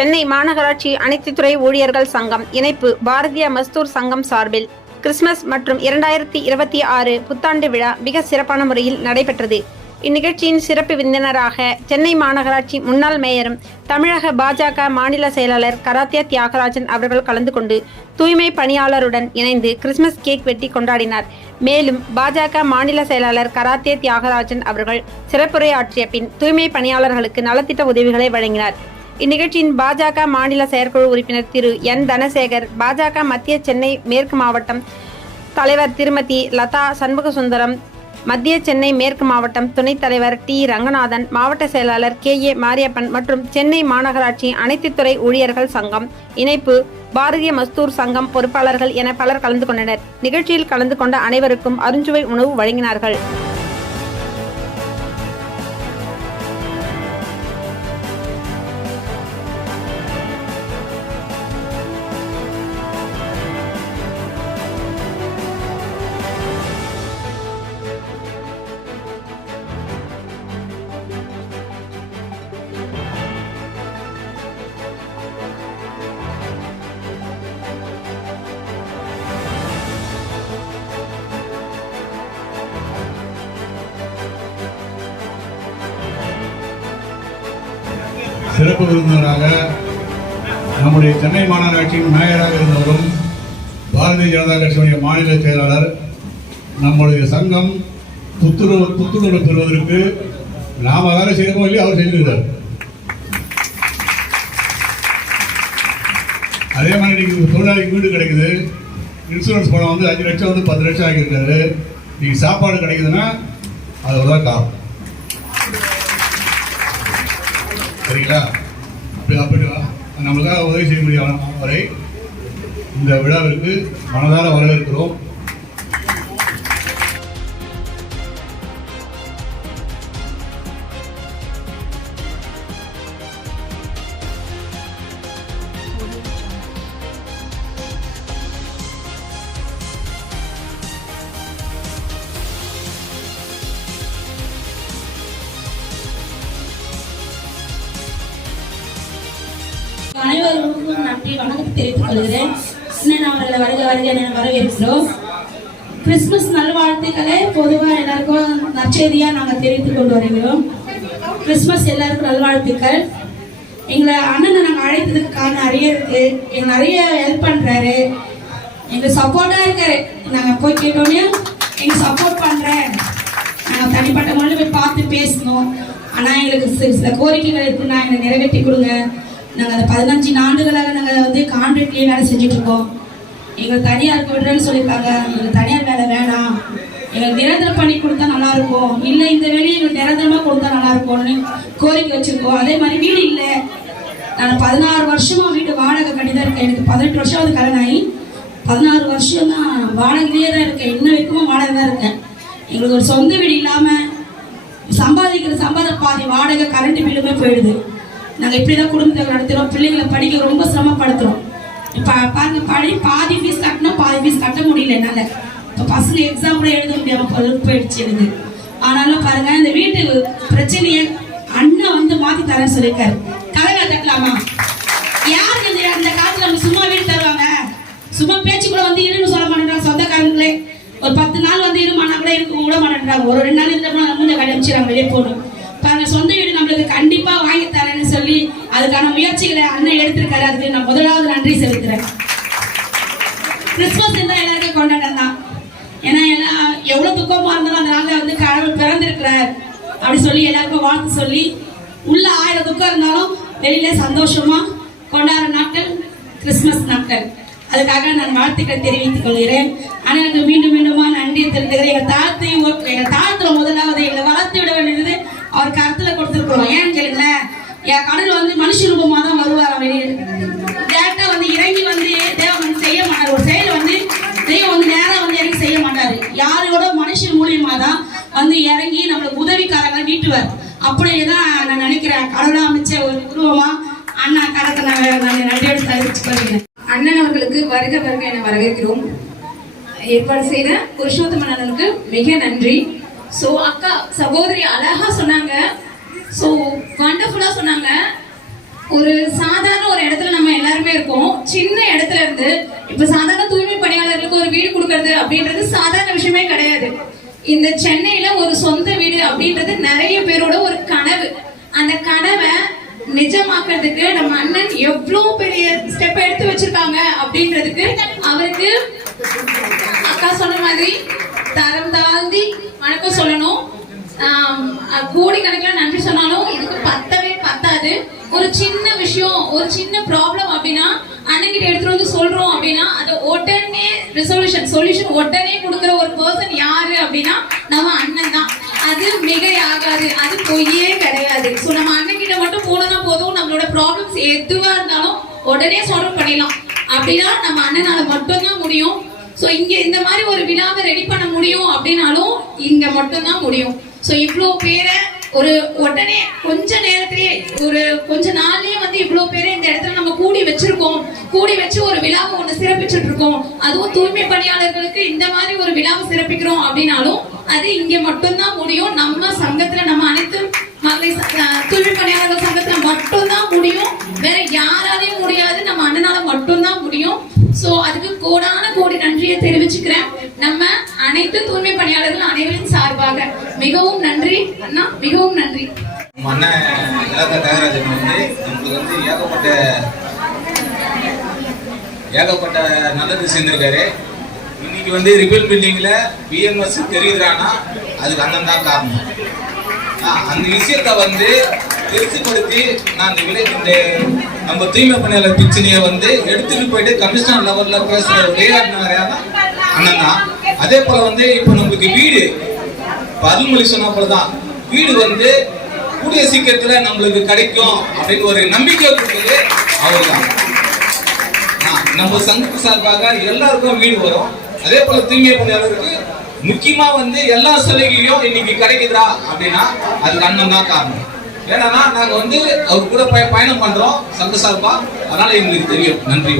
சென்னை மாநகராட்சி அனைத்து துறை ஊழியர்கள் சங்கம் இணைப்பு பாரதிய மஸ்தூர் சங்கம் சார்பில் கிறிஸ்துமஸ் மற்றும் 2026 புத்தாண்டு விழா மிக சிறப்பான முறையில் நடைபெற்றது. இந்நிகழ்ச்சியின் சிறப்பு விருந்தினராக சென்னை மாநகராட்சி முன்னாள் மேயரும் தமிழக பாஜக மாநில செயலாளர் கராத்தே தியாகராஜன் அவர்கள் கலந்து கொண்டு தூய்மை பணியாளருடன் இணைந்து கிறிஸ்துமஸ் கேக் வெட்டி கொண்டாடினார். மேலும் பாஜக மாநில செயலாளர் கராத்தே தியாகராஜன் அவர்கள் சிறப்புரையாற்றிய பின் தூய்மை பணியாளர்களுக்கு நலத்திட்ட உதவிகளை வழங்கினார். இந்நிகழ்ச்சியின் பாஜக மாநில செயற்குழு உறுப்பினர் திரு என் தனசேகர், பாஜக மத்திய சென்னை மேற்கு மாவட்டம் தலைவர் திருமதி லதா சண்முகசுந்தரம், மத்திய சென்னை மேற்கு மாவட்டம் துணைத் தலைவர் டி ரங்கநாதன், மாவட்ட செயலாளர் KA மாரியப்பன் மற்றும் சென்னை மாநகராட்சி அனைத்து துறை ஊழியர்கள் சங்கம் இணைப்பு பாரதிய மஸ்தூர் சங்கம் பொறுப்பாளர்கள் என பலர் கலந்து கொண்டனர். நிகழ்ச்சியில் கலந்து கொண்ட அனைவருக்கும் அருஞ்சுவை உணவு வழங்கினார்கள். சிறப்பு விருந்தினராக நம்முடைய சென்னை மாநகராட்சியின் மேயராக இருந்தவரும் பாரதிய ஜனதா கட்சியுடைய மாநில செயலாளர், நம்முடைய சங்கம் புத்துணர்வு பெறுவதற்கு நாம வேலை செய்யறோமோ இல்லையோ அவர் செஞ்சிருக்கிறார். அதே மாதிரி இன்னைக்கு தொழிலாளிக்கு வீடு கிடைக்குது, இன்சூரன்ஸ் பணம் வந்து 5 லட்சம் வந்து 10 லட்சம் ஆகியிருக்காரு. இன்னைக்கு சாப்பாடு கிடைக்குதுன்னா அது தான் காரணம். சரிங்களா? அப்படி நம்மளுக்காக உதவி செய்ய முடியும் அவரை இந்த விழாவிற்கு மனதார வரவேற்கிறோம். அனைவருக்கும் நன்றி வணக்கம் தெரிவித்துக் கொள்கிறேன். அவர்களை வருக என வரவேற்கிறோம். கிறிஸ்துமஸ் நல்வாழ்த்துக்களை பொதுவாக எல்லாருக்கும் நற்செய்தியா நாங்கள் தெரிவித்துக் கொண்டு வருகிறோம். கிறிஸ்துமஸ் எல்லாருக்கும் நல்வாழ்த்துக்கள். எங்களை அண்ணனை நாங்கள் அழைத்ததுக்கு காரணம் நிறைய இருக்கு. எங்க நிறைய ஹெல்ப் பண்றாரு, எங்களுக்கு சப்போர்ட்டா இருக்காரு. நாங்கள் போய் கேட்டோன்னே எங்க சப்போர்ட் பண்றேன். நாங்கள் தனிப்பட்ட முறையில் போய் பார்த்து பேசணும். ஆனால் எங்களுக்கு சில கோரிக்கைகள் இருக்கு, நான் எங்களை நிறைவேற்றி கொடுங்க. நாங்கள் அந்த 15 ஆண்டுகளாக நாங்கள் வந்து கான்ட்ராக்ட்லேயே வேலை செஞ்சுட்டு இருக்கோம். எங்களுக்கு தனியாருக்கு விடுறேன்னு சொல்லியிருக்காங்க. எங்களுக்கு தனியார் வேலை வேணாம், எங்களுக்கு நிரந்தர பண்ணி கொடுத்தா நல்லா இருக்கும், இல்லை இந்த வேலையை எங்களுக்கு நிரந்தரமாக கொடுத்தா நல்லா இருக்கும்னு கோரிக்கை வச்சிருக்கோம். அதே மாதிரி வீடு இல்லை, நான் 16 வருஷமா வீடு வாடகை கட்டி தான் இருக்கேன். எனக்கு 18 வருஷம் வந்து கல்யாணம் ஆகி 16 வருஷம் தான் வாடகையிலேயே தான் இருக்கேன். இன்ன வரைக்கும் வாடகை தான் இருக்கேன். எங்களுக்கு ஒரு சொந்த வீடு இல்லாமல் சம்பாதிக்கிற பாதி வாடகை கரண்ட் பில்லுமே போயிடுது. நாங்கள் இப்படி தான் குடும்பத்தை நடத்துகிறோம். பிள்ளைங்களை படிக்க ரொம்ப சிரமப்படுத்துகிறோம். இப்போ பாருங்க, பாதி ஃபீஸ் கட்டினா பாதி ஃபீஸ் கட்ட முடியல என்னால். இப்போ பசங்க எக்ஸாம் கூட எழுத முடியாமல் போயிடுச்சு எனக்கு. ஆனாலும் பாருங்க, இந்த வீட்டு பிரச்சனையை அண்ணன் வந்து மாற்றி தரேன்னு சொல்லியிருக்காரு. கலைஞரை தட்டலாமா? யாருக்கு அந்த காலத்தில் நம்ம சும்மா வீடு தருவாங்க? சும்மா பேச்சு கூட வந்து இருன்னு சொல்ல மாட்டேன்றாங்க சொந்தக்காரங்களே. ஒரு 10 நாள் வந்து இருமானா கூட இருக்க விட மாட்டேன்றாங்க. ஒரு 2 நாள் இருந்தப்போ நம்ம கடைபிடிச்சிடறாங்க, வெளியே போகணும். பாருங்க, சொந்த வீடு நம்மளுக்கு கண்டிப்பா வாங்கி தரேன்னு சொல்லி அதுக்கான முயற்சிகளை அண்ணன் எடுத்திருக்காரு. அதுக்கு நான் முதலாவது நன்றி செலுத்துறேன். கிறிஸ்துமஸ் தான் எல்லாருக்கும் கொண்டாட்டம் தான். ஏன்னா எல்லாம் எவ்வளவு துக்கமா இருந்தாலும் அந்த நாளில் வந்து கடவுள் பிறந்திருக்கிறார் அப்படி சொல்லி எல்லாருக்கும் வாழ்த்து சொல்லி, உள்ள 1000 துக்கம் இருந்தாலும் வெளியில சந்தோஷமா கொண்டாடுற நாட்கள் கிறிஸ்துமஸ் நாட்கள். அதுக்காக நான் வாழ்த்துக்கள் தெரிவித்துக் கொள்கிறேன். அனைவருக்கு மீண்டும் மீண்டுமா நன்றி தெரிவித்துக்கிறேன். எங்க தாழ்த்துல முதலாவது எங்களை வளர்த்து விட வேண்டியது அவர் கருத்துல கொடுத்துருக்கிறோம். ஏன்னு கேளுங்களேன், என் கடவுள் வந்து மனுஷ ரூபமா தான் வருவார். வெளியே டேரக்டா வந்து இறங்கி வந்து தேவன் வந்து செய்ய மாட்டார். ஒரு செயல் வந்து தெய்வம் வந்து நேரம் வந்து இறங்கி செய்ய மாட்டாரு. யாரோட மனுஷன் மூலியமா தான் வந்து இறங்கி நம்மளுக்கு உதவிக்காரங்க வீட்டுவார். அப்படியேதான் நான் நினைக்கிறேன். கடவுளா அமைச்ச ஒரு உருவமா அண்ணா கரத்தை நான் நன்றியோடு தெரிவித்துக் கொள்கிறேன். அண்ணன் அவர்களுக்கு வருக வருக என வரவேற்கிறோம். ஏற்பாடு செய்த புருஷோத்தமன் அண்ணனுக்கு மிக நன்றி. ஸோ அக்கா சகோதரி அழகா சொன்னாங்க. ஸோ வண்டர்ஃபுல்லா சொன்னாங்க. ஒரு சாதாரண ஒரு இடத்துல நம்ம எல்லாருமே இருக்கோம். சின்ன இடத்துல இருந்து இப்ப சாதாரண தூய்மை பணியாளர்களுக்கு ஒரு வீடு கொடுக்கறது அப்படின்றது சாதாரண விஷயமே கிடையாது. இந்த சென்னையில ஒரு சொந்த வீடு அப்படின்றது நிறைய பேரோட ஒரு கனவு. அந்த கனவை நிஜமாக்குறதுக்கு நம்ம அண்ணன் எவ்வளவு பெரிய ஸ்டெப் எடுத்து வச்சிருக்காங்க அப்படின்றதுக்கு அவருக்கு அக்கா சொன்ன மாதிரி தரம் தாழ்த்தி வணக்கம் சொல்லணும். கோடிக்கணக்கில் நன்றி சொன்னாலும் இதுக்கு பத்தவே பத்தாது. ஒரு சின்ன விஷயம், ஒரு சின்ன ப்ராப்ளம் அப்படின்னா அண்ணன்கிட்ட எடுத்துட்டு வந்து சொல்றோம் அப்படின்னா அதை உடனே சொல்யூஷன் உடனே கொடுக்குற ஒரு பர்சன் யாரு அப்படின்னா நம்ம அண்ணன் தான். அது மிகையாகாது, அது பொய்யே கிடையாது. ஸோ நம்ம அண்ணன் கிட்ட மட்டும் போனோம்னா போதும், நம்மளோட ப்ராப்ளம்ஸ் எதுவா இருந்தாலும் உடனே சால்வ் பண்ணிடலாம். அப்படின்னா நம்ம அண்ணனால மட்டும்தான் முடியும். ஸோ இங்க இந்த மாதிரி ஒரு விழாவை ரெடி பண்ண முடியும் அப்படின்னாலும் இங்க மட்டும்தான் முடியும். ஸோ இவ்வளோ பேரை ஒரு உடனே கொஞ்ச நேரத்திலேயே ஒரு கொஞ்ச நாள்லயே வந்து இவ்வளவு பேரை இந்த இடத்துல நம்ம கூடி வச்சிருக்கோம். கூடி வச்சு ஒரு விழாவை ஒண்ணு சிறப்பிச்சுட்டு இருக்கோம். அதுவும் தூய்மை பணியாளர்களுக்கு இந்த மாதிரி ஒரு விழாவை சிறப்பிக்கிறோம் அப்படின்னாலும் அது இங்க மட்டும்தான் முடியும். நம்ம சங்கத்துல, நம்ம அனைத்து தூய்மை பணியாளர்கள் சங்கத்துல மட்டும்தான் முடியும். வேற யாராலையும் முடியாது, நம்ம அண்ணனால மட்டும்தான் முடியும். சோ அதுக்கு கோடான கோடி நன்றியை தெரிவிச்சுக்கிறேன். நம்ம அனைத்து தூய்மை பணியாளர்கள் அனைவரின் சார்பாக மிகவும் நன்றி அண்ணா, மிகவும் நன்றி. அண்ணன் தியாகராஜன் வந்து நம்மளுக்கு வந்து ஏகப்பட்ட நல்லது செஞ்சிருக்காரு. இன்னைக்கு வந்து ரிபல் பில்டிங்ல பிஎம்எஸ் தெரியுதுறானா அதுக்கு அண்ணன் தான் காரணம். அந்த விஷயத்த வந்து பெருசுப்படுத்தி நான் இந்த நம்ம தூய்மை பணியாளர் பிரச்சனையை வந்து எடுத்துட்டு போயிட்டு கமிஷனர் லெவல்ல பேசுற அண்ணன் தான். அதே போல வந்து இப்ப நம்மளுக்கு வீடு அருள்மொழி சொன்ன போலதான் வீடு வந்து கூடிய சீக்கிரத்துல நம்மளுக்கு கிடைக்கும் அப்படின்னு ஒரு நம்பிக்கை கொடுத்தது அவர்தான். நம்ம சங்கத்து சார்பாக எல்லாருக்கும் வீடு வரும். அதே போல தூய்மை பணியாளருக்கு முக்கியமா வந்து எல்லா சலுகையும் இன்னைக்கு கிடைக்குதா அப்படின்னா அதுக்கு அண்ணன் தான் காரணம். ஏன்னா நாங்க வந்து அவர் கூட பயணம் பண்றோம் சங்க சார்பா, அதனால எங்களுக்கு தெரியும். நன்றி.